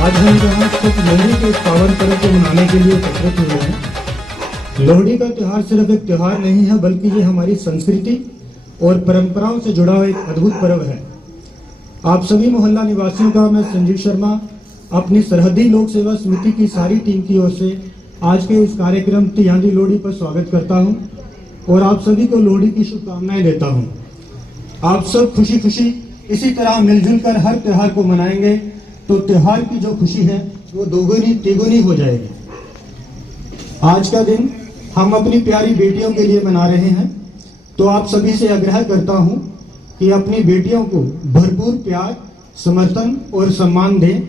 आज हम यहाँ सिर्फ लोहड़ी के इस पावन पर्व को मनाने के लिए एकत्रित हुए हैं। लोहड़ी का त्योहार सिर्फ एक त्योहार नहीं है, बल्कि ये हमारी संस्कृति और परंपराओं से जुड़ा हुआ एक अद्भुत पर्व है। आप सभी मोहल्ला निवासियों का मैं संजीव शर्मा अपनी सरहदी लोक सेवा समिति की सारी टीम की ओर से आज के इस कार्यक्रम तिहांदी लोहड़ी पर स्वागत करता हूं और आप सभी को लोहड़ी की शुभकामनाएं देता हूं। आप सब खुशी खुशी इसी तरह मिलजुल कर हर त्योहार को मनाएंगे तो त्योहार की जो खुशी है वो दोगुनी तिगुनी हो जाएगी। आज का दिन हम अपनी प्यारी बेटियों के लिए मना रहे हैं, तो आप सभी से आग्रह करता हूं कि अपनी बेटियों को भरपूर प्यार, समर्थन और सम्मान दें,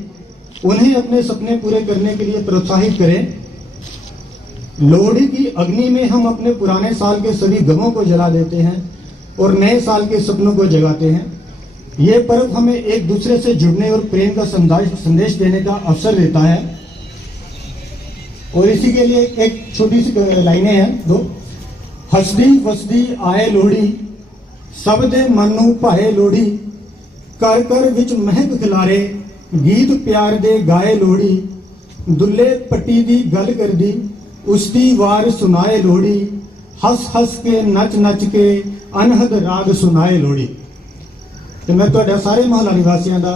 उन्हें अपने सपने पूरे करने के लिए प्रोत्साहित करें। लोहड़ी की अग्नि में हम अपने पुराने साल के सभी गमों को जला देते हैं और नए साल के सपनों को जगाते हैं। ये पर्व हमें एक दूसरे से जुड़ने और प्रेम का संदेश देने का अवसर देता है। और इसी के लिए एक छोटी सी लाइनें हैं दो। हसदी वसदी आए लोहड़ी, सब दे मनु भाए लोहड़ी, कर कर विच महक खिलारे, गीत प्यार दे गाए लोहड़ी, दुल्ले पट्टी दी गल कर दी, उसकी वार सुनाए लोहड़ी, हस हस के नच नच के अनहद राग सुनाए लोहड़ी। तो मैं ਤੁਹਾਡਾ ਸਾਰੇ मोहल्ला निवासियों का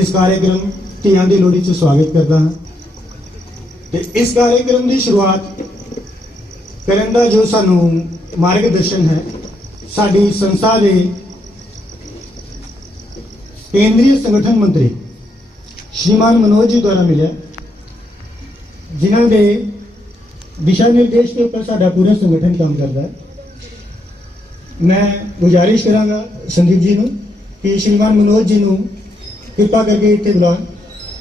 इस कार्यक्रम ਧੀਆਂ ਦੀ ਲੋਹੜੀ 'ਚ स्वागत करता हाँ। ਤੇ इस कार्यक्रम की शुरुआत ਕਰਨ ਦਾ जो ਸਾਨੂੰ मार्गदर्शन है साडी संस्था के केंद्रीय संगठन मंत्री श्रीमान मनोज जी द्वारा मिले, जिन्हों के दिशा निर्देश के ऊपर साडा पूरा संगठन काम करता है। मैं गुजारिश करांगा संदीप जी नूं कि श्रीमान मनोज जी नूं कृपा करके इत्थे बुलाउण।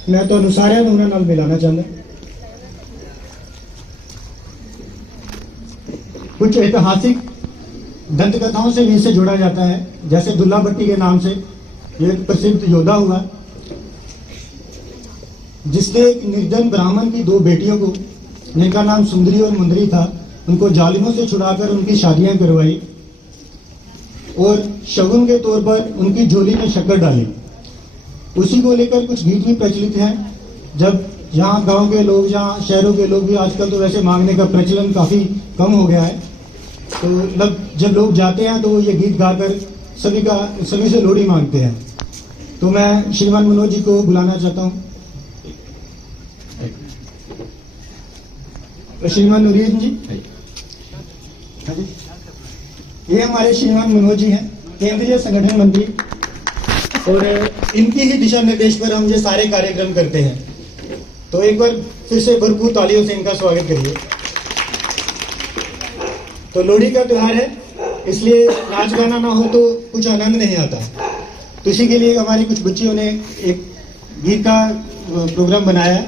मैं तुहानूं सारिआं नूं उन्हां नाल मिलाना चाहता। कुछ ऐतिहासिक दंत कथाओं से भी इसे जोड़ा जाता है, जैसे दुल्ला भट्टी के नाम से ये एक प्रसिद्ध योद्धा हुआ जिसने एक निर्धन ब्राह्मण की दो बेटियों को, जिनका नाम सुंदरी और मुंदरी था, उनको जालिमों से छुड़ाकर उनकी शादियां करवाई और शगुन के तौर पर उनकी झोली में शक्कर डाली। उसी को लेकर कुछ गीत भी प्रचलित हैं। जब यहाँ गांव के लोग, यहाँ शहरों के लोग भी, आजकल तो वैसे मांगने का प्रचलन काफ़ी कम हो गया है, तो जब लोग जाते हैं तो ये गीत गाकर सभी से लोहड़ी मांगते हैं। तो मैं श्रीमान मनोज जी को बुलाना चाहता हूँ। श्रीमान नूरियन जी, हाँ जी, ये हमारे श्रीमान मनोज जी हैं, केंद्रीय संगठन मंत्री, और इनकी ही दिशा निर्देश पर हम ये सारे कार्यक्रम करते हैं। तो एक बार फिर से भरपूर तालियों से इनका स्वागत करिए। तो लोहड़ी का त्योहार है, इसलिए नाच गाना ना हो तो कुछ आनंद नहीं आता। तो इसी के लिए हमारी कुछ बच्चियों ने एक गीत का प्रोग्राम बनाया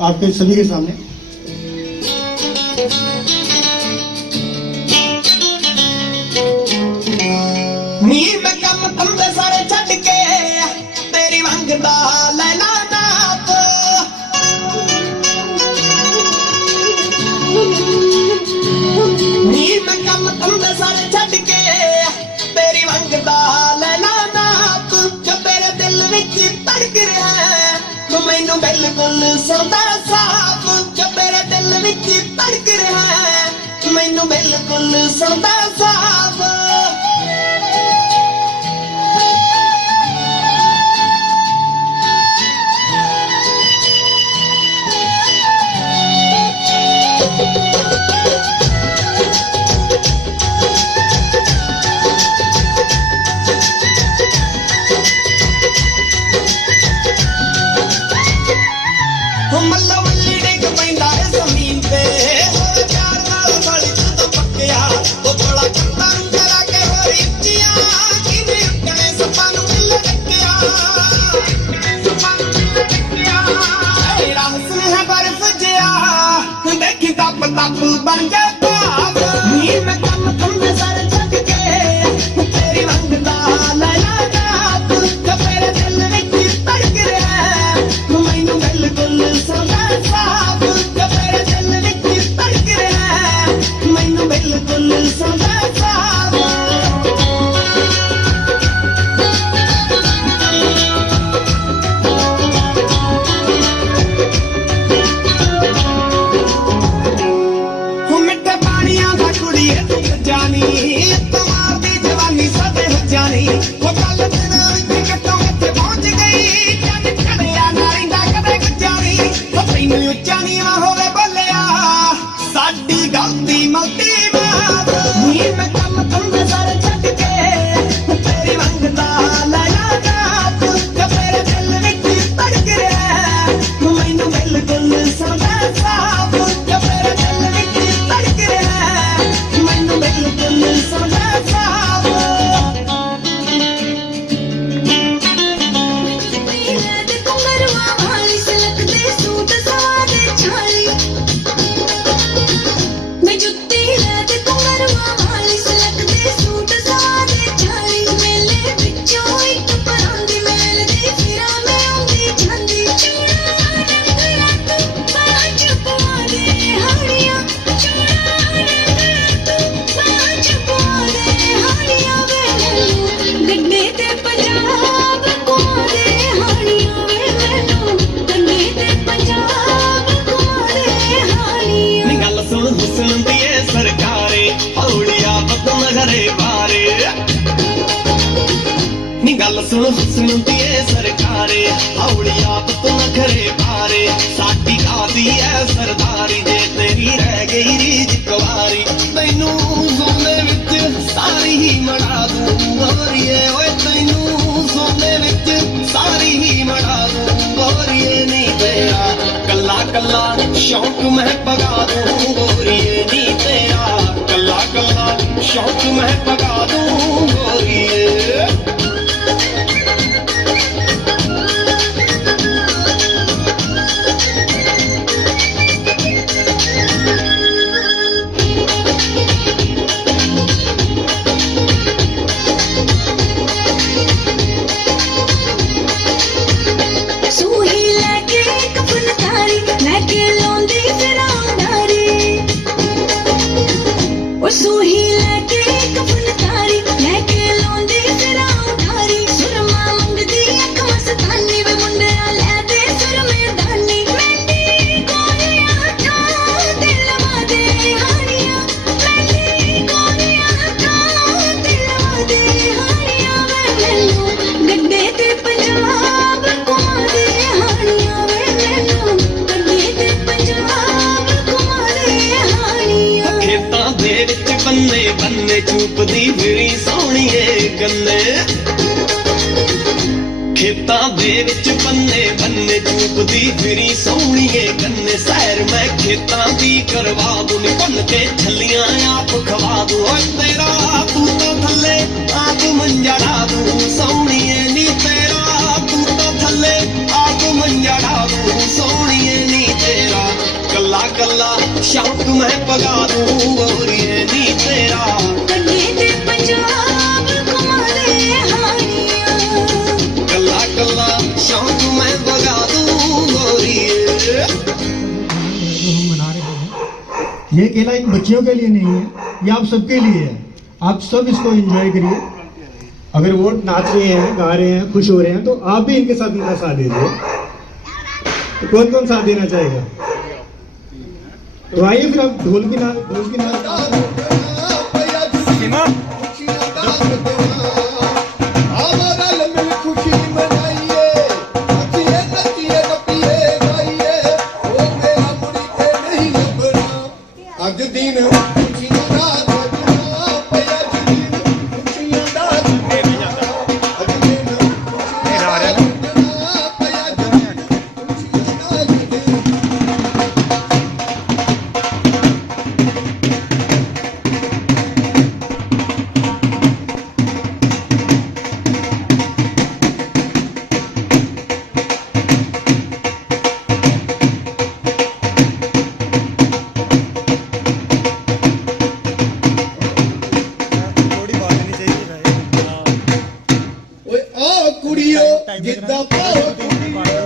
आपके सभी के सामने। नीर में कम तंदे सारे छड़ के तेरी मंगदा लैला नाप, नीर में कम तंदे सारे छड़ के तेरी मंगदा लैला नाप, जो तेरे दिल विच धड़क रहा है तू मैनू बिल्कुल सुनदा साफ, जो तेरे दिल विच धड़क रहा है मैनू बिल्कुल सुनदा साफ। मल्ला मल्ली डिग पैंदा है जमीन पे, और प्यार नाल गली तो पक्किया, वो बड़ा कंदा जला के हो रिचिया, किने उठने सपन मिल रखिया, तेरा हुस्न है बर्फ जिया, देखी तप तप बन जाता, नीर में कम तंदे सारे छक के तेरी मंगदा लैला नाप, जो तेरे दिल विच धड़क रहा है मैनू बिल्कुल सुनदा साफ, जो तेरे दिल विच धड़क रहा है मैनू बिल्कुल सुनदा साफ। बहुत नखरे पारे साडी कादी है सरदारी जे तेरी रह गई रीज कुवारी तैनू सोने विच सारी ही मड़ा दूं गोरिए ओए तैनू सोने विच सारी ही मड़ा दूं गोरिए नी तेरा कल्ला कल्ला शौक मैं पगा दूं गोरिए नी तेरा कल्ला कल्ला शौक मैं पगा दूं गोरिए सूही लैके कफन तारी लैके लौंदी फिराऊं नारी ओ सूही लैके कफन तारी लैके लौंदी फिराऊं नारी सुरमा मंगदी अख मस्तानी वे मुंडिया लै दे सुर में दानी मैंडी गोरियां ठा दिलवा दे हानियां मैंडी गोरियां ठा दिलवा दे हानियां वे मैनू गड्डे ते पंजाब घुमा दे हानियां वे मैनू गड्डे ते पंजाब घुमा दे हानियां खेतां दे विच बन्ने बन्ने चूपदी फिरी सोहणीए गन्ने खेतां दे विच बन्ने बन्ने चूपदी फिरी सोहणीए गन्ने सैर मैं खेतां दी करवा दूं नी भुन के छल्लियां आप खवा दूं ओए तेरा तू तो थल्ले आप मंजा ढा दूं सोहणीए नी तेरा तू तो थल्ले आप मंजा ढा दूं सोहणीए नी तेरा कल्ला कल्ला शौक मैं पगा दूं गोरिए नी तेरा गड्डे ते पंजाब घुमा दे हानियां कल्ला कल्ला शौक मैं पगा दूं गोरिए जो हम मना रहे हैं ये अकेला इन बच्चियों के लिए नहीं है, ये आप सबके लिए है। आप सब इसको एंजॉय करिए। अगर वो नाच रहे हैं, गा रहे हैं, खुश हो रहे हैं तो आप भी इनके साथ इनका साथ दीजिए। तो कौन कौन साथ देना चाहेगा? तो आइए फिर आप ढोल की नाच ਅੱਜ ਦਿਨ ਖੁਸ਼ੀਆਂ ਦਾ ਸਜਣਾ ਪਿਆ ਜੀ ਖੁਸ਼ੀਆਂ ਦਾ ਅੱਜ ਦਿਨ ਖੁਸ਼ੀਆਂ ਦਾ ਸਜਣਾ ਪਿਆ ਜੀ ਖੁਸ਼ੀਆਂ ਦਾ ਓਏ ਆ ਕੁੜੀਓ ਜਿੱਦਾਂ ਪਾਓ ਕੁੜੀਓ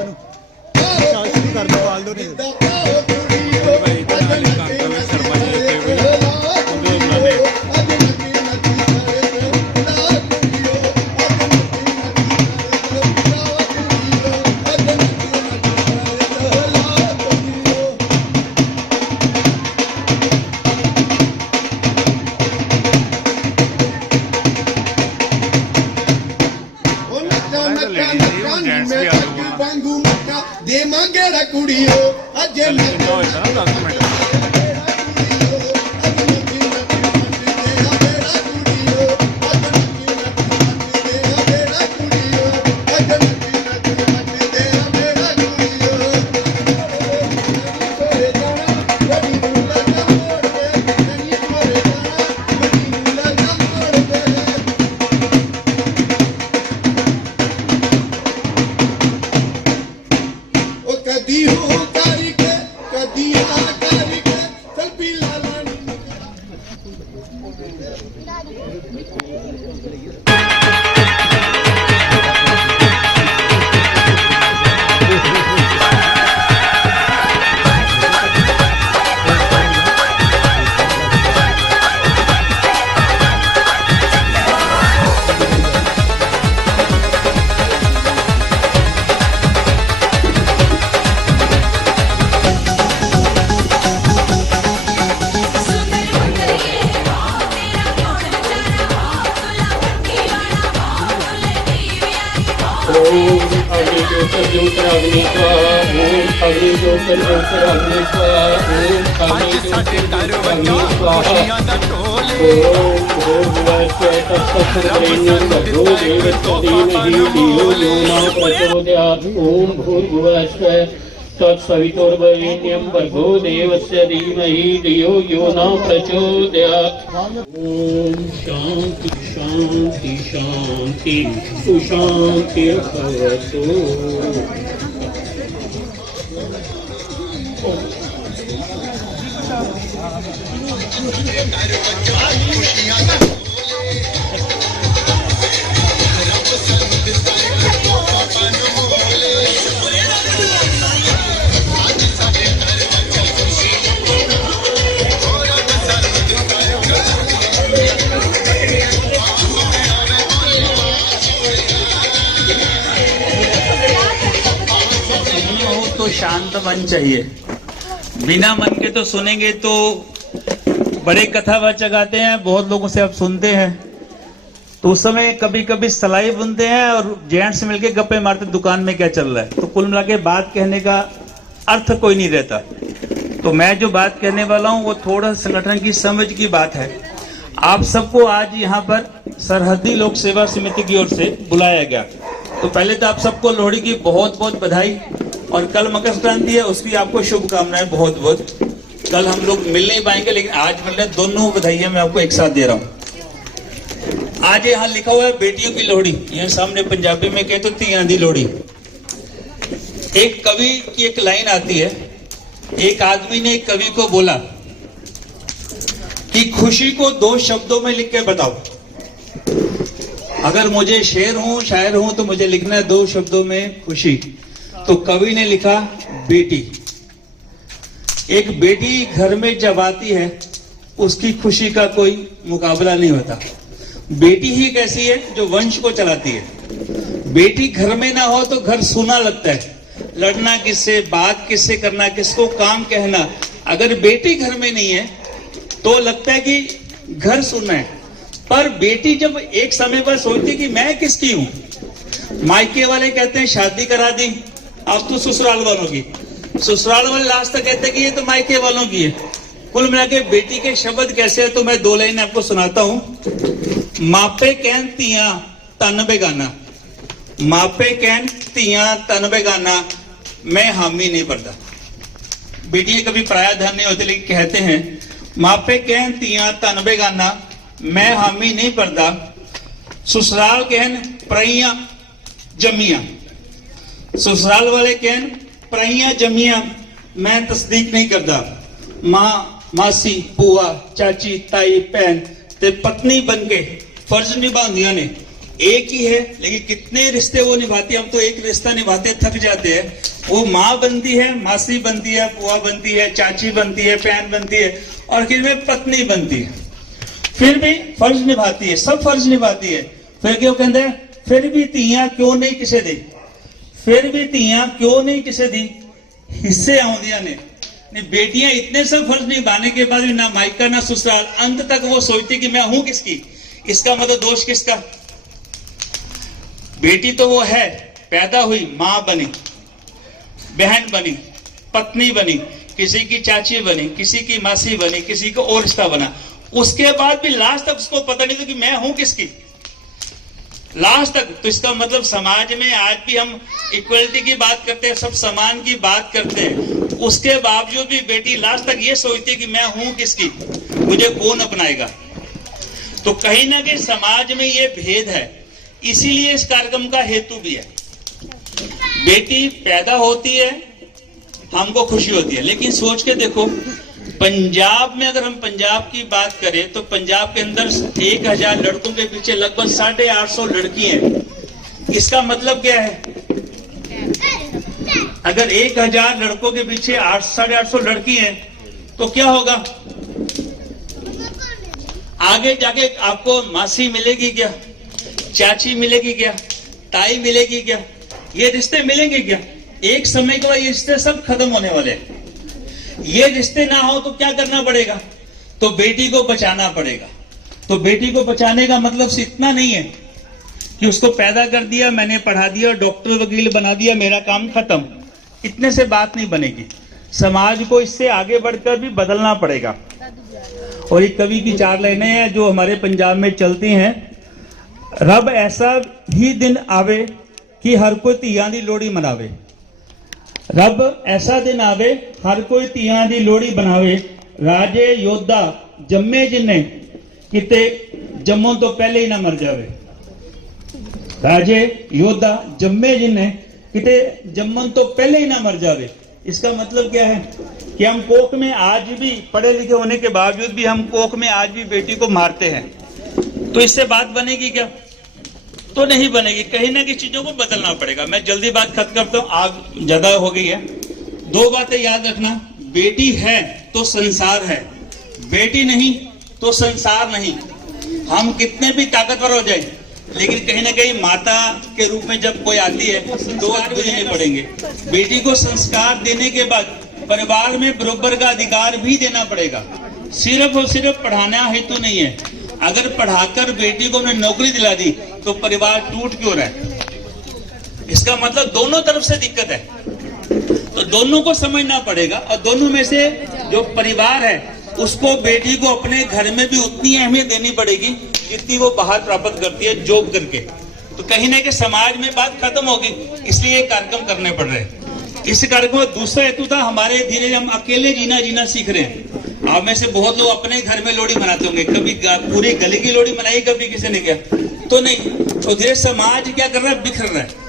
ਜਿੱਦਾਂ ਪਾਓ ਕੁੜੀਓ ਭਾਈ ਤੇ ਨਾਲ ਹੀ ਕਾਂਤਾ ਸ਼ਰਮਾ ਜੀ ਲੱਗੇ ਹੋਏ ਨੇ ਉਹਦੇ ਬੁਲਾਣੇ ਦੇ ਮੰਗੇੜਾ ਕੁੜੀਓ ਅੱਜ ਕਿੰਨਾ ਹੋਇਆ ਨਾ 10 ਮਿੰਟ ਕਦੀ ਹੋ ਕਰਕੇ ਕਦੀ ਆ ਕਰਕੇ ਚਲ ਪੀ ਲਾ ਲਾਣੀ सुंदर मुंदरिए हो तेरा कौन बेचारा हो तुला पक्की स्वाहा ओम अग्नि ज्योति ज्योति अग्नि स्वाहा ओम अग्नि ज्योति ज्योति अग्नि स्वाहा ओम भूर्भुवस्सुः तत्सवितुर्वरेण्यं भर्गो देवस्य धीमहि धियो यो न प्रचोदयात् ओम भूर्भुवस्सुः तत्सवितुर्वरेण्यं भर्गो देवस्य धीमहि धियो यो न प्रचोदयात् ओम शांति शांति शांति शांतिर्भवतु। तो शांत मन चाहिए, बिना मन के तो सुनेंगे तो बड़े कथावाचक आते हैं, बहुत लोगों से आप सुनते हैं तो उस समय कभी कभी सलाई बुनते हैं और जेंट्स मिलके गप्पे मारते हैं दुकान में क्या चल रहा है, तो कुल मिला के बात कहने का अर्थ कोई नहीं रहता। तो मैं जो बात कहने वाला हूं वो थोड़ा संगठन की समझ की बात है। आप सबको आज यहाँ पर सरहदी लोक सेवा समिति की ओर से बुलाया गया, तो पहले तो आप सबको लोहड़ी की बहुत बहुत बधाई, और कल मकर संक्रांति है उसकी आपको शुभकामनाएं बहुत बहुत। कल हम लोग मिल नहीं पाएंगे लेकिन आज मिल रहे, दोनों बधाइयां मैं आपको एक साथ दे रहा हूं। आज यहाँ लिखा हुआ है बेटियों की लोहड़ी, यहाँ सामने पंजाबी में कहते तो तियां दी लोहड़ी। एक कवि की एक लाइन आती है, एक आदमी ने एक कवि को बोला कि खुशी को 2 शब्दों में लिख के बताओ। अगर मुझे शेर हूं शायर हूं तो मुझे लिखना है 2 शब्दों में खुशी। तो कवि ने लिखा बेटी। एक बेटी घर में जब आती है उसकी खुशी का कोई मुकाबला नहीं होता। बेटी ही एक ऐसी है जो वंश को चलाती है। बेटी घर में ना हो तो घर सूना लगता है, लड़ना किससे, बात किससे करना, किसको काम कहना। अगर बेटी घर में नहीं है तो लगता है कि घर सूना है। पर बेटी जब एक समय पर सोचती है कि मैं किसकी हूं, मायके वाले कहते हैं शादी करा दी, अब तो ससुराल वालों की, ससुराल वाले लास्ट तक कहते हैं कि ये तो मायके वालों की है। कुल मिला के बेटी के शब्द कैसे है तो मैं 2 लाइन आपको सुनाता हूं। मापे कहन तियां तन बेगाना, मापे कहन तियां तन बेगाना, मैं हामी नहीं पड़ता। बेटियां कभी पराया धन नहीं होती लेकिन कहते हैं मापे कहन तियां तन बेगाना, मैं हामी नहीं पड़ता। ससुराल कहन प्रइयां जमियां, ससुराल वाले कहन प्रइयां जमियां, मैं तस्दीक नहीं करता। मां मासी बुआ चाची ताई भैन ते पत्नी बनके फर्ज निभांदियां ने। एक ही है लेकिन कितने रिश्ते वो निभाती है। हम तो एक रिश्ता निभाते थक जाते हैं। वो माँ बनती है, मासी बनती है, बुआ बनती है, चाची बनती है, बहन बनती है और आखिर में पत्नी बनती है। फिर भी फर्ज निभाती है, सब फर्ज निभाती है। फिर क्यों कहते हैं फिर भी तियां क्यों नहीं किसे दी, फिर भी तियां क्यों नहीं किसे दी, हिस्से आउंदियां ने। बेटियां इतने सब फर्ज निभाने के बाद भी ना मायका ना ससुराल, अंत तक वो सोचती कि मैं हूं किसकी। इसका मतलब दोष किसका? बेटी तो वो है, पैदा हुई, मां बनी, बहन बनी, पत्नी बनी, किसी की चाची बनी, किसी की मासी बनी, किसी को और रिश्ता बना। उसके बाद भी लास्ट तक उसको पता नहीं था कि मैं हूं किसकी, लास्ट तक। तो इसका मतलब समाज में आज भी हम इक्वलिटी की बात करते हैं, सब समान की बात करते हैं, उसके बावजूद भी बेटी लास्ट तक ये सोचती है कि मैं हूं किसकी, मुझे कौन अपनाएगा। तो कहीं ना कहीं समाज में ये भेद है, इसीलिए इस कार्यक्रम का हेतु भी है। बेटी पैदा होती है, हमको खुशी होती है, लेकिन सोच के देखो पंजाब में, अगर हम पंजाब की बात करें तो पंजाब के अंदर 1000 लड़कों के पीछे लगभग 850 लड़की हैं। इसका मतलब क्या है? अगर 1000 लड़कों के पीछे 850 लड़की हैं तो क्या होगा? आगे जाके आपको मासी मिलेगी क्या, चाची मिलेगी क्या, ताई मिलेगी क्या, ये रिश्ते मिलेंगे क्या? एक समय के बाद ये रिश्ते सब खत्म होने वाले हैं। ये रिश्ते ना हो तो क्या करना पड़ेगा? तो बेटी को बचाना पड़ेगा। तो बेटी को बचाने का मतलब सिर्फ इतना नहीं है कि उसको पैदा कर दिया, मैंने पढ़ा दिया, डॉक्टर वकील बना दिया, मेरा काम खत्म। इतने से बात नहीं बनेगी, समाज को इससे आगे बढ़कर भी बदलना पड़ेगा। और एक कवि की 4 लाइनें हैं जो हमारे पंजाब में चलती हैं। रब ऐसा ही दिन आवे कि हर कोई ਧੀਆਂ ਦੀ ਲੋਹੜੀ मनावे। रब ऐसा दिन आवे हर कोई ਧੀਆਂ ਦੀ ਲੋਹੜੀ बनावे। राजे योद्धा जम्मे जिन्ने किते जम्मों तो पहले ही ना मर जावे। राजे योद्धा जम्मे जिन्ने किते जम्मन तो पहले ही ना मर जावे। इसका मतलब क्या है कि हम कोख में आज भी पढ़े लिखे होने के बावजूद भी हम कोख में आज भी बेटी को मारते हैं। तो इससे बात बनेगी क्या? तो नहीं बनेगी। कहीं ना कहीं चीजों को बदलना पड़ेगा। मैं जल्दी बात खत्म करता हूँ, आग ज्यादा हो गई है। 2 बातें याद रखना, बेटी है तो संसार है, बेटी नहीं तो संसार नहीं। हम कितने भी ताकतवर हो जाए लेकिन कहीं ना कहीं माता के रूप में जब कोई आती है तो देने पड़ेंगे। बेटी को संस्कार देने के बाद परिवार में बराबर का अधिकार भी देना पड़ेगा। सिर्फ और सिर्फ पढ़ाना हेतु नहीं है। अगर पढ़ाकर बेटी को हमने नौकरी दिला दी तो परिवार टूट क्यों रहा है? इसका मतलब दोनों तरफ से दिक्कत है। तो दोनों को समझना पड़ेगा और दोनों में से जो परिवार है उसको बेटी को अपने घर में भी उतनी अहमियत देनी पड़ेगी जितनी वो बाहर प्राप्त करती है जॉब करके। तो कहीं ना कहीं समाज में बात खत्म होगी, इसलिए ये कार्यक्रम करने पड़ रहे हैं। इस कार्यक्रम का दूसरा हेतु था हमारे धीरे हम अकेले जीना सीख रहे हैं। आप में से बहुत लोग अपने घर में लोहड़ी मनाते होंगे, कभी पूरी गली की लोहड़ी मनाई, कभी किसी ने किया तो नहीं। तो धीरे समाज क्या कर रहा है, बिखर रहा है।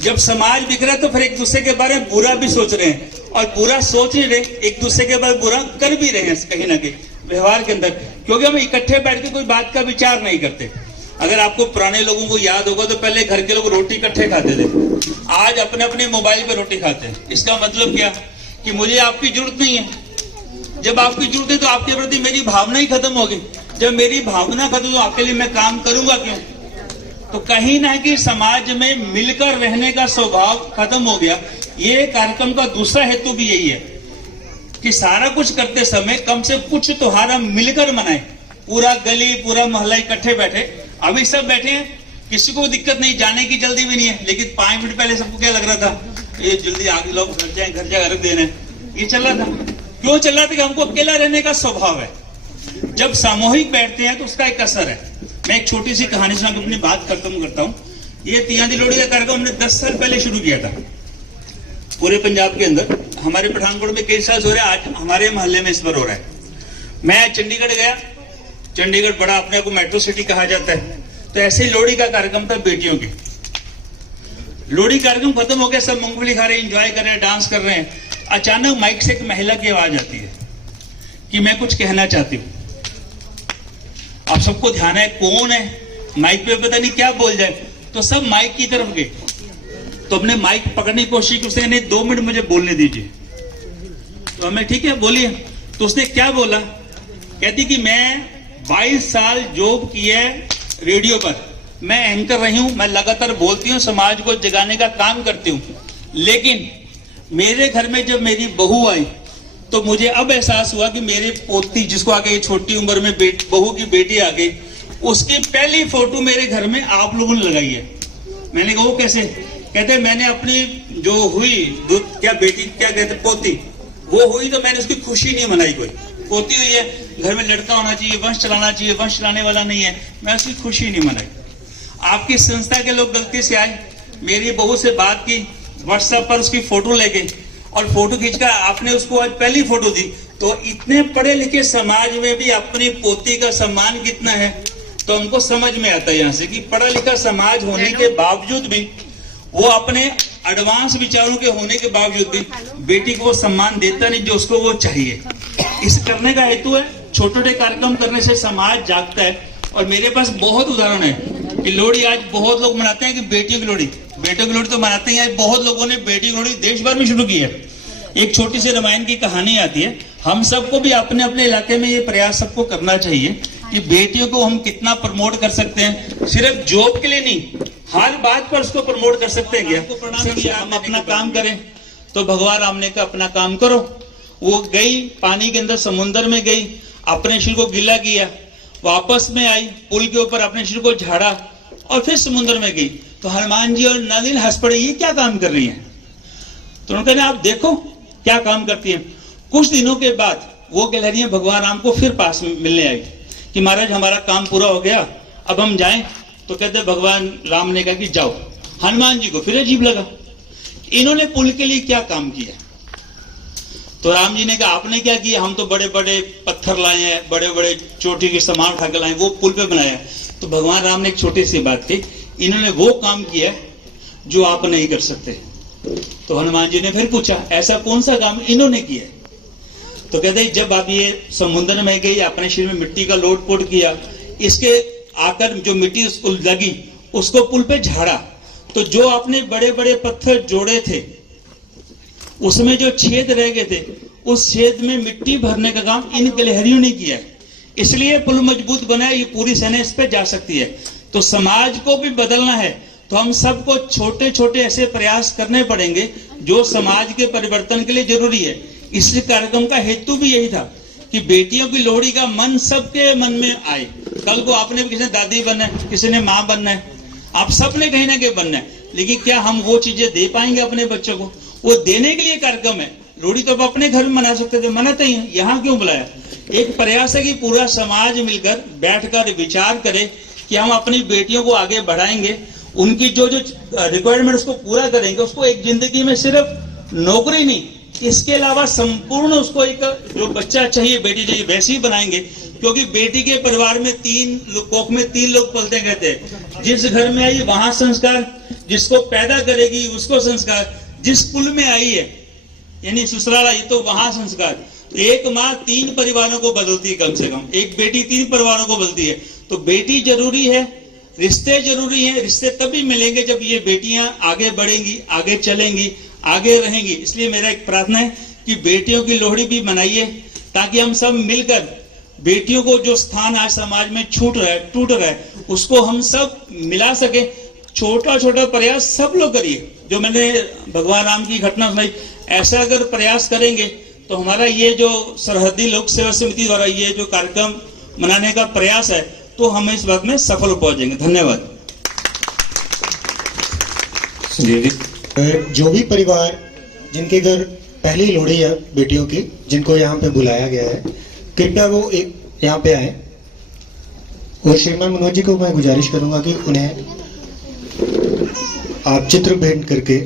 जब समाज बिखरा तो फिर एक दूसरे के बारे में बुरा भी सोच रहे हैं और बुरा सोच नहीं रहे, एक दूसरे के बारे में बुरा कर भी रहे हैं कहीं ना कहीं व्यवहार के अंदर, क्योंकि हम इकट्ठे बैठ के कोई बात का विचार नहीं करते। अगर आपको पुराने लोगों को याद होगा तो पहले घर के लोग रोटी इकट्ठे खाते थे, आज अपने अपने मोबाइल पे रोटी खाते हैं। इसका मतलब क्या कि मुझे आपकी जरूरत नहीं है। जब आपकी जरूरत है तो आपके प्रति मेरी भावना ही खत्म होगी। जब मेरी भावना खत्म तो आपके लिए मैं काम करूंगा क्यों? तो कहीं ना कहीं समाज में मिलकर रहने का स्वभाव खत्म हो गया। ये कार्यक्रम का दूसरा हेतु भी यही है कि सारा कुछ करते समय कम से कुछ त्योहार हम मिलकर मनाएं। पूरा गली पूरा मोहल्ला इकट्ठे बैठे, अभी सब बैठे हैं, किसी को दिक्कत नहीं, जाने की जल्दी भी नहीं है। लेकिन 5 मिनट पहले सबको क्या लग रहा था, ये जल्दी आगे लोग घर जाए रख देना, ये चल रहा था। क्यों चल रहा था कि हमको अकेला रहने का स्वभाव है। जब सामूहिक बैठते हैं तो उसका एक असर है। मैं एक छोटी सी कहानी सुना के अपनी बात खत्म करता हूँ। ये तियां दी लोहड़ी का कार्यक्रम हमने 10 साल पहले शुरू किया था पूरे पंजाब के अंदर। हमारे पठानकोट में कई साल हो रहा है, आज हमारे मोहल्ले में इस पर हो रहा है। मैं चंडीगढ़ गया, चंडीगढ़ बड़ा अपने को मेट्रो सिटी कहा जाता है, तो ऐसे ही लोहड़ी का कार्यक्रम था बेटियों की। लोहड़ी कार्यक्रम खत्म हो गया, सब मूंगफली खा रहे हैं, एंजॉय कर रहे हैं, डांस कर रहे हैं। अचानक माइक से एक महिला की आवाज आती है कि मैं कुछ कहना चाहती हूँ। आप सबको ध्यान है कौन है, माइक पे पता नहीं क्या बोल जाए, तो सब माइक की तरफ गए। तो हमने माइक पकड़ने की कोशिश की, उसने 2 मिनट मुझे बोलने दीजिए। तो हमें ठीक है बोलिए। तो उसने क्या बोला, कहती कि मैं 22 साल जॉब की है रेडियो पर, मैं एंकर रही हूं, मैं लगातार बोलती हूँ, समाज को जगाने का काम करती हूँ, लेकिन मेरे घर में जब मेरी बहू आई तो मुझे अब एहसास हुआ कि मेरी पोती, जिसको आगे छोटी उम्र में बहू की बेटी आ गई, उसकी पहली फोटो मेरे घर में आप लोगों ने लगाई है। मैंने कहा वो कैसे? कहते मैंने अपनी जो हुई क्या बेटी क्या कहते पोती, वो हुई तो मैंने उसकी खुशी नहीं मनाई। कोई पोती हुई है, घर में लड़का होना चाहिए, वंश चलाना चाहिए, वंश चलाने वाला नहीं है, मैं उसकी खुशी नहीं मनाई। आपकी संस्था के लोग गलती से आए, मेरी बहू से बात की, व्हाट्सएप पर उसकी फोटो ले गए और फोटो खींचकर आपने उसको आज पहली फोटो दी। तो इतने पढ़े लिखे समाज में भी अपनी पोती का सम्मान कितना है, तो हमको समझ में आता है यहाँ से कि पढ़ा लिखा समाज होने के बावजूद भी वो अपने एडवांस विचारों के होने के बावजूद भी बेटी को सम्मान देता नहीं जो उसको वो चाहिए। इस करने का हेतु है छोटे छोटे कार्यक्रम करने से समाज जागता है। और मेरे पास बहुत उदाहरण है कि लोहड़ी आज बहुत लोग मनाते हैं कि बेटियों की लोहड़ी, बेटियों की लोहड़ी तो मनाते हैं, बहुत लोगों ने बेटी की लोहड़ी देश भर में शुरू की है। एक छोटी सी रामायण की कहानी आती है। हम सबको भी अपने अपने इलाके में ये प्रयास सबको करना चाहिए कि बेटियों को हम कितना प्रमोट कर सकते हैं। सिर्फ जॉब के लिए नहीं, हर बात पर उसको प्रमोट कर सकते हैं। क्या हम अपना काम करें तो भगवान राम ने कहा अपना काम करो। वो गई पानी के अंदर, समुन्द्र में गई, अपने शरीर को गीला किया, वापस में आई, पुल के ऊपर अपने शरीर को झाड़ा और फिर समुद्र में गई। तो हनुमान जी और नलिन हंस पड़े, ये क्या काम कर रही हैं? तो उन्होंने कहा आप देखो क्या काम करती हैं। कुछ दिनों के बाद वो गिलहरियां भगवान राम को फिर पास में मिलने आई कि महाराज हमारा काम पूरा हो गया, अब हम जाएं। तो कहते भगवान राम ने कहा कि जाओ। हनुमान जी को फिर अजीब लगा, इन्होंने पुल के लिए क्या काम किया। तो राम जी ने कहा आपने क्या किया, हम तो बड़े बड़े पत्थर लाए हैं, बड़े बड़े चोटी के सामान उठा कर लाए, वो पुल पे बनाया। तो भगवान राम ने एक छोटी सी बात की, इन्होंने वो काम किया जो आप नहीं कर सकते। तो हनुमान जी ने फिर पूछा ऐसा कौन सा काम इन्होंने किया। तो कहते जब आप ये समुद्र में गई, अपने शरीर में मिट्टी का लोट पोट किया, इसके आकर जो मिट्टी उसको लगी उसको पुल पे झाड़ा, तो जो आपने बड़े बड़े पत्थर जोड़े थे उसमें जो छेद रह गए थे, उस छेद में मिट्टी भरने का काम इन गिलहरियों ने किया, इसलिए पुल मजबूत बना है, ये पूरी सेना इस पे जा सकती है। तो समाज को भी बदलना है तो हम सबको छोटे छोटे ऐसे प्रयास करने पड़ेंगे जो समाज के परिवर्तन के लिए जरूरी है। इस कार्यक्रम का हेतु भी यही था कि बेटियों की लोहड़ी का मन सबके मन में आए। कल को आपने भी किसी ने दादी बनना है, किसी ने माँ बनना है, आप सबने कहीं ना कहीं बनना है, लेकिन क्या हम वो चीजें दे पाएंगे अपने बच्चों को? वो देने के लिए कार्यक्रम है। लोहड़ी तो आप अपने घर में मना सकते थे, मनाते ही हैं, यहाँ क्यों बुलाया? एक प्रयास है कि पूरा समाज मिलकर बैठकर विचार करे कि हम अपनी बेटियों को आगे बढ़ाएंगे, उनकी जो जो रिक्वायरमेंट उसको पूरा करेंगे, उसको एक जिंदगी में सिर्फ नौकरी नहीं, इसके अलावा संपूर्ण उसको एक जो बच्चा चाहिए, बेटी चाहिए, वैसे ही बनाएंगे। क्योंकि बेटी के परिवार में कोख में 3 लोग पलते रहते हैं। जिस घर में आई वहां संस्कार, जिसको पैदा करेगी उसको संस्कार, जिस कुल में आई है यानी ससुराल आई तो वहां संस्कार। एक माँ 3 परिवारों को बदलती है, कम से कम एक बेटी 3 परिवारों को बदलती है। तो बेटी जरूरी है, रिश्ते जरूरी हैं। रिश्ते तभी मिलेंगे जब ये बेटियां आगे बढ़ेंगी, आगे चलेंगी, आगे रहेंगी। इसलिए मेरा एक प्रार्थना है कि बेटियों की लोहड़ी भी मनाइए, ताकि हम सब मिलकर बेटियों को जो स्थान आज समाज में छूट रहा है, टूट रहा है, उसको हम सब मिला सके। छोटा छोटा प्रयास सब लोग करिए। जो मैंने भगवान राम की घटना सुनाई, ऐसा अगर प्रयास करेंगे तो हमारा ये जो सरहदी लोक सेवा समिति द्वारा ये जो कार्यक्रम मनाने का प्रयास है, तो हम इस बात में सफल पहुंचेंगे। धन्यवाद। जो भी परिवार जिनके घर पहली लोहड़ी है बेटियों की, जिनको यहाँ पे बुलाया गया है, कृपया वो यहाँ पे आए। और श्रीमान मनोज जी को मैं गुजारिश करूंगा कि उन्हें आप चित्र भेंट करके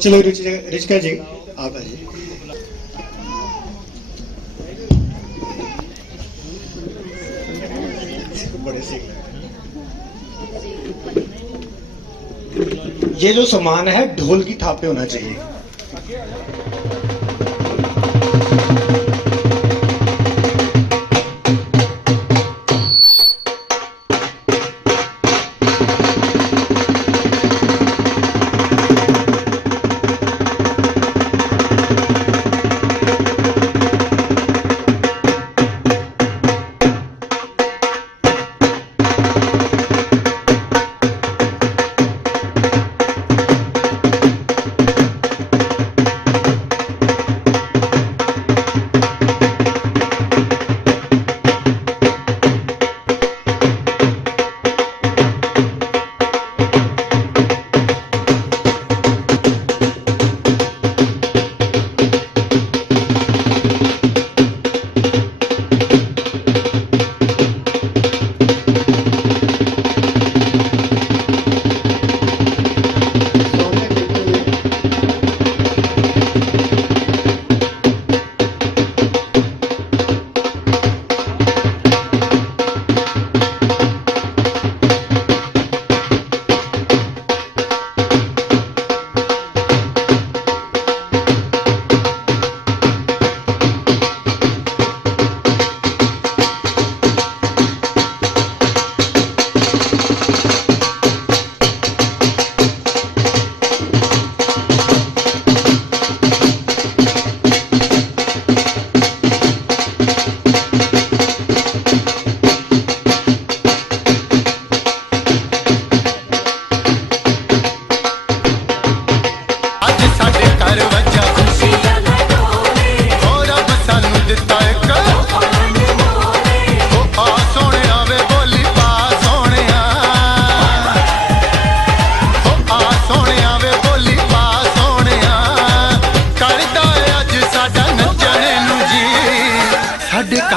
चलो रिचिका जी आप आइए। बड़े से ये जो सामान है ढोल की थाप पे होना चाहिए।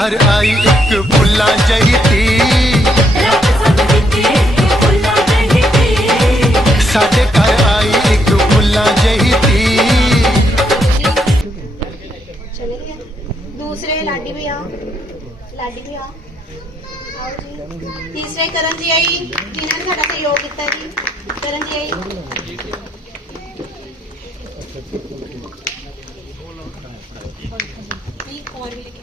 घर आई एक फुल्ला जही धी साडे घर आई एक फुल्ला जही धी चले गए दूसरे लाडी भी आओ जी तीसरे करण जी आई जिन्होंने साडा सहयोग किया जी करण जी आई और भी लेके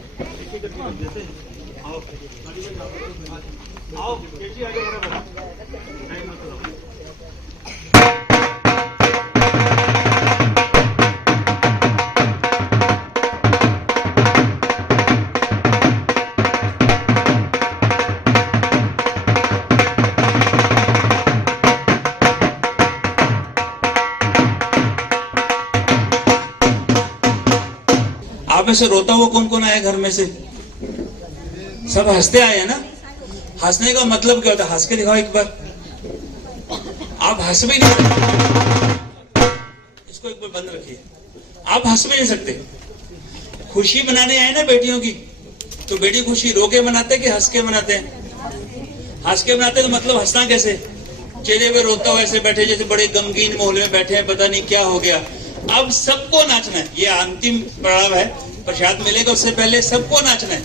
आप में से रोता हुआ कौन कौन आया घर में से? सब हंसते आए हैं ना? हंसने का मतलब क्या होता है? हंस के दिखाओ एक बार। आप हंस भी नहीं सकते, इसको एक बार बंद रखिए। आप हंस भी नहीं सकते। खुशी मनाने आए ना बेटियों की, तो बेटी खुशी रो के मनाते कि हंस के मनाते हैं? हंस के मनाते तो मतलब हंसना कैसे? चेहरे पे रोता हुआ ऐसे बैठे जैसे बड़े गमगीन माहौल में बैठे हैं, पता नहीं क्या हो गया। अब सबको नाचना है, ये अंतिम पड़ाव है। प्रसाद मिलेगा उससे पहले सबको नाचना है।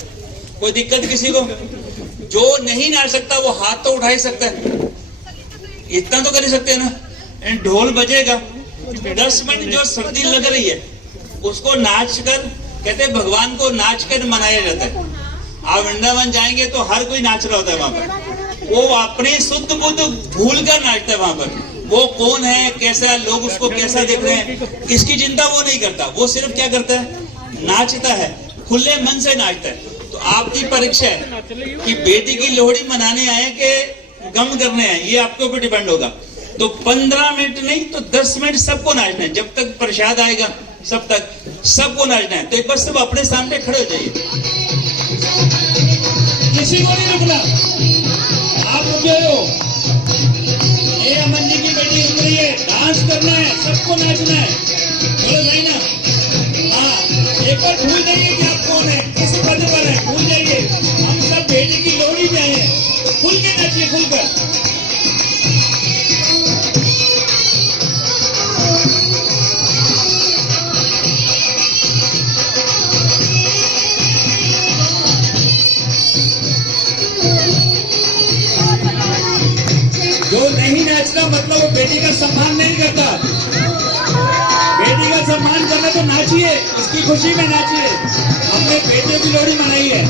कोई दिक्कत किसी को? जो नहीं नाच सकता वो हाथ तो उठा ही सकता है, इतना तो कर ही सकते हैं ना। ढोल बजेगा, 10 मिनट जो सर्दी लग रही है उसको नाच कर, कहते हैं भगवान को नाच कर मनाया जाता है। आप वृंदावन जाएंगे तो हर कोई नाच रहा होता है वहां पर। वो अपने शुद्ध बुद्ध भूल कर नाचता है वहां पर। वो कौन है, कैसा, लोग उसको कैसा देख रहे हैं, इसकी चिंता वो नहीं करता। वो सिर्फ क्या करता है? नाचता है, खुले मन से नाचता है। तो आपकी परीक्षा है कि बेटी की लोहड़ी मनाने आए कि गम करने आए, ये आपके ऊपर डिपेंड होगा। तो 15 मिनट नहीं तो 10 मिनट सबको नाचना है। जब तक प्रसाद आएगा सब तक सबको नाचना है। तो एक बार सब अपने सामने खड़े हो जाइए, किसी को नहीं रुकना। आप रुके हो, ये अमन जी की बेटी रुक रही है, डांस करना है, सबको नाचना है। बोलो नहीं ना? हाँ, एक बार भूल जाइए कि आप कौन है, किस पद पर है, भूल जाइए। हम सब बेटी की लोहड़ी में आए हैं, तो खुल के नाचिए, खुलकर। जो नहीं नाचता मतलब वो बेटी का सम्मान नहीं करता। बेटी का सम्मान करना तो नाचिए, उसकी खुशी में नाचिए। हमने बेटियों की लोहड़ी मनाई है।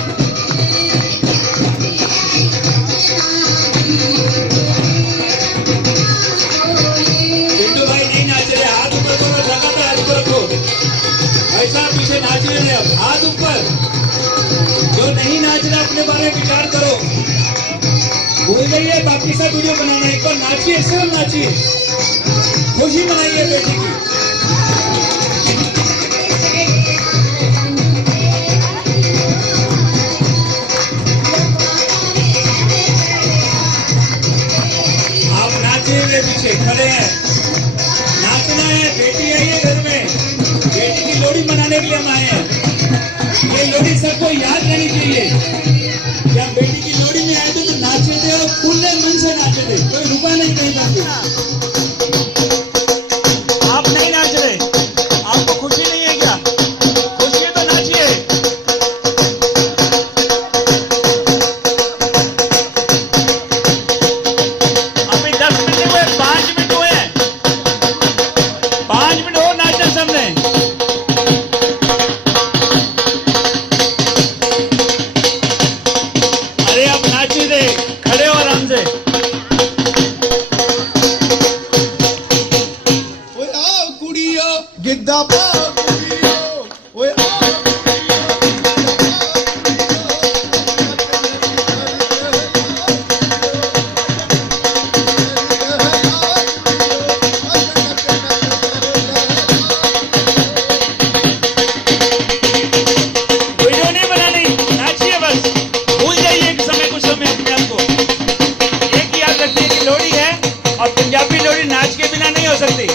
पिंटू भाई नहीं नाच रहे, हाथ ऊपर करो, रखा था हाथ ऊपर रखो। ऐसा पीछे नाच रहे, अब हाथ ऊपर। जो नहीं नाच रहा अपने बारे में विचार करो, भूल जाइए बाकी सब वीडियो बनाना। एक बार नाचिए, सिर्फ नाचिए, खुशी मनाइए बेटी की। आप नाचिए, वे पीछे खड़े हैं, नाचना है। बेटी आई है घर में, बेटी की लोहड़ी मनाने के लिए हम आए हैं। ये लोहड़ी सबको याद रहनी चाहिए। जब बेटी की लोहड़ी में आए थे तो नाचे थे और खुले मन से नाचे थे, कोई रुका नहीं कहीं पर। आप नहीं नाच रहे, आपको खुशी नहीं है क्या? खुशी है तो नाचिए। अभी 10 मिनट हुए, 5 मिनट हुए, 5 मिनट और नाचे सबने। खड़े हो आराम से। ओए आओ कुड़ियो गिद्दा पाओ कुड़ियो, ओए आओ वीडियो नहीं बनानी, नाचिए बस। भूल जाइए कि समय कुछ समय अपने आप को। एक ही याद रखिए कि लोहड़ी है और पंजाबी लोहड़ी नाच के बिना नहीं हो सकती।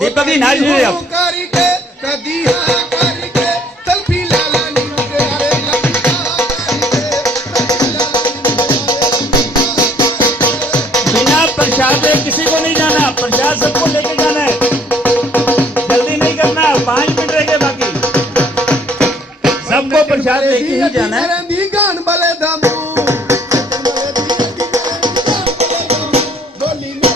दीपक जी नाच रहे आप। करके कदी हाँ करके तलफी लाला नी प्रसाद ले किसी को नहीं जाना, प्रसाद सबको लेके जाना है। जल्दी नहीं करना, 5 मिनट रह गए बाकी। सबको प्रसाद लेके ही जाना है। ਦੀ ਗਾਣ ਬਲੇ ਦਾ ਮੂੰਹ ਬੋਲੀ ਨਾ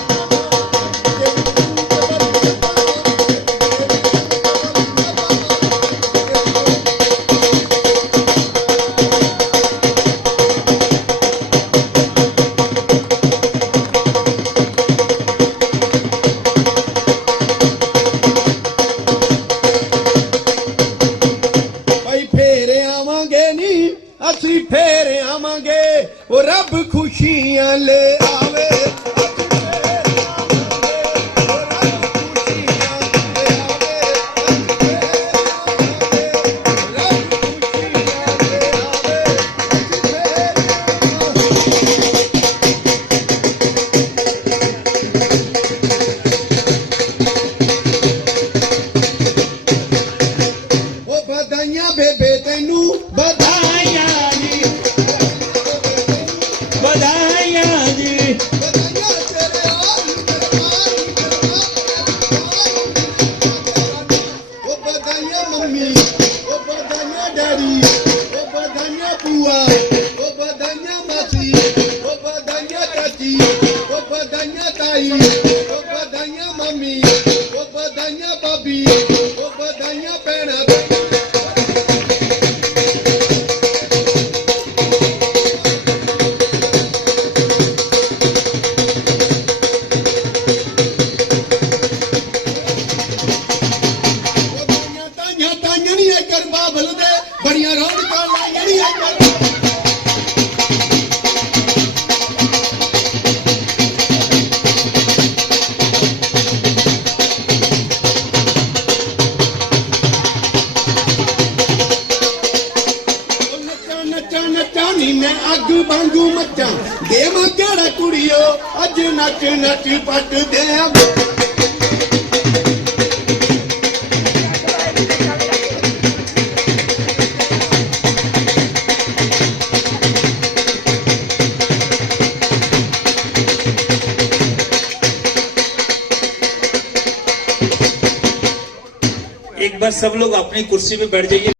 ਭਾਈ ਫੇਰ ਆਵਾਂਗੇ ਨਹੀਂ ਅਸੀਂ ਫੇਰ ਆਵਾਂਗੇ ਉਹ ਰੱਬ ਖੁਸ਼ੀਆਂ ਲੈ ਆਵੇ ਅਸੀਂ ਫੇਰ ਆਵਾਂਗੇ, ਉਹ ਰੱਬ ਖੁਸ਼ੀਆਂ ਲੈ ਆਵੇ ਅਸੀਂ ਫੇਰ ਆਵਾਂਗੇ, ਰੱਬ ਖੁਸ਼ੀਆਂ ਲੈ ਆਵੇ ਅਸੀਂ ਫੇਰ ਉਹ ਵਧਾਈਆਂ ਬੇਬੇ ਤੈਨੂੰ ਵਧਾਈਆਂ ਜੀ बधाइयाँ जी। ਵਧਾਈਆਂ ਤੇਰੇ ਆਈ ਉਹ ਵਧਾਈਆਂ ਮੰਮੀ ਉਹ ਵਧਾਈਆਂ ਡੈਡੀ ਉਹ ਵਧਾਈਆਂ ਭੂਆ ਉਹ ਵਧਾਈਆਂ ਮਾਸੀ ਉਹ ਵਧਾਈਆਂ ਚਾਚੀ ਉਹ ਵਧਾਈਆਂ ਤਾਈ ਉਹ ਵਧਾਈਆਂ ਮੰਮੀ ਉਹ ਵਧਾਈਆਂ ਭਾਬੀ ਉਹ ਵਧਾਈਆਂ ਭੈਣਾਂ ਤਾਈਆਂ ਤਾਈਆਂ ਨਹੀਂ ਕਰ ਬਾਬਲ ਦੇ ਬੜੀਆਂ ਰੌਣਕਾਂ ਲਾਈਆਂ ਨਹੀਂ ਕਰ ਨੱਚਾਂ ਨੱਚਾਂ ਨੀ ਮੈਂ ਅੱਗ ਵਾਂਗੂ ਮੱਚਾਂ ਦੇਵਾਂ ਕਿਹੜਾ ਕੁੜੀਓ ਅੱਜ ਨੱਚ ਨੱਚ ਪੱਟ ਦੇ एक बार सब लोग अपनी कुर्सी पे बैठ जाइए।